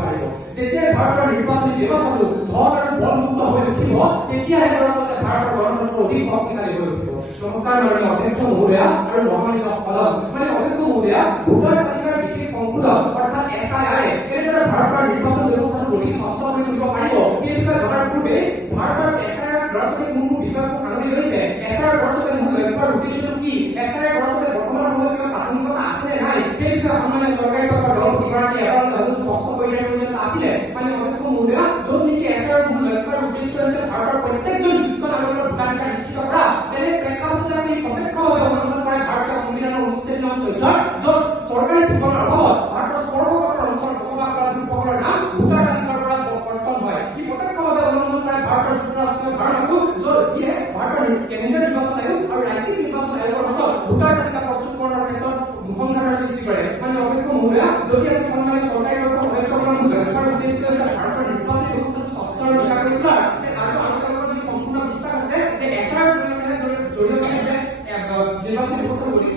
পাৰিব। যেতিয়া ভাৰতৰ নিৰ্বাচনী ব্যৱস্থাটো ধন আৰু বলমুক্ত হৈ উঠিব তেতিয়াহে আচলতে ভাৰতৰ গণতন্ত্ৰ অধিক শক্তিশালী হৈ উঠিব। নমস্কাৰ মাননীয় অধ্যক্ষ মহোদয়া আৰু মহামান্য সদন। মানে অধ্যক্ষ মহোদয়া, ভোটাৰ তালিকাৰ বিশেষ সংশোধন অৰ্থাৎ SIR কেনেদৰে ভাৰতৰ নিৰ্বাচন ব্যৱস্থাটো অধিক স্বচ্ছ কৰি তুলিব পাৰিব সেই বিষয়ে জনাৰ পূৰ্বে ভাৰতৰ SIR দৰাচলতে কোনবোৰ বিষয়বোৰ সামৰি লৈছে, SIR দৰাচলতে মূল লক্ষ্য আৰু উদ্দেশ্যটো কি, SIR দৰাচলতে বৰ্তমান সময়ত কিবা প্ৰাসংগিকতা আছে নে নাই সেই বিষয়ে সন্মানীয় চৰকাৰী পক্ষৰ দল প্ৰতিগৰাকী এবাৰ স্পষ্ট কৰি দিয়াৰ প্ৰয়োজন আছিলে। মানে অধ্যক্ষ মহোদয়া, য'ত নেকি SIR মূল লক্ষ্য আৰু উদ্দেশ্য হৈছে ভাৰতৰ প্ৰত্যেকজন যোগ্য নাগৰিকৰ ভোটাধিকাৰ নিশ্চিত কৰা, তেনে প্ৰেক্ষাপটত আমি প্ৰত্যক্ষভাৱে অনুসৰণ কৰে ভাৰতীয় সংবিধানৰ অনুচ্ছেদ নং 14, য'ত চৰকাৰী ঠিকনাৰ অভাৱত ভাৰতৰ সৰ্ববৃহৎ অঞ্চলত বসবাস কৰা লোকসকলৰ নাম ভোটাৰ তালিকাৰ পৰা কৰ্তন হয়। ই প্ৰত্যক্ষভাৱে অনুসৰণ কৰে ভাৰতৰ যুক্তৰাষ্ট্ৰীয় ধাৰণাটো, যিয়ে ভাৰতৰ কেন্দ্ৰীয়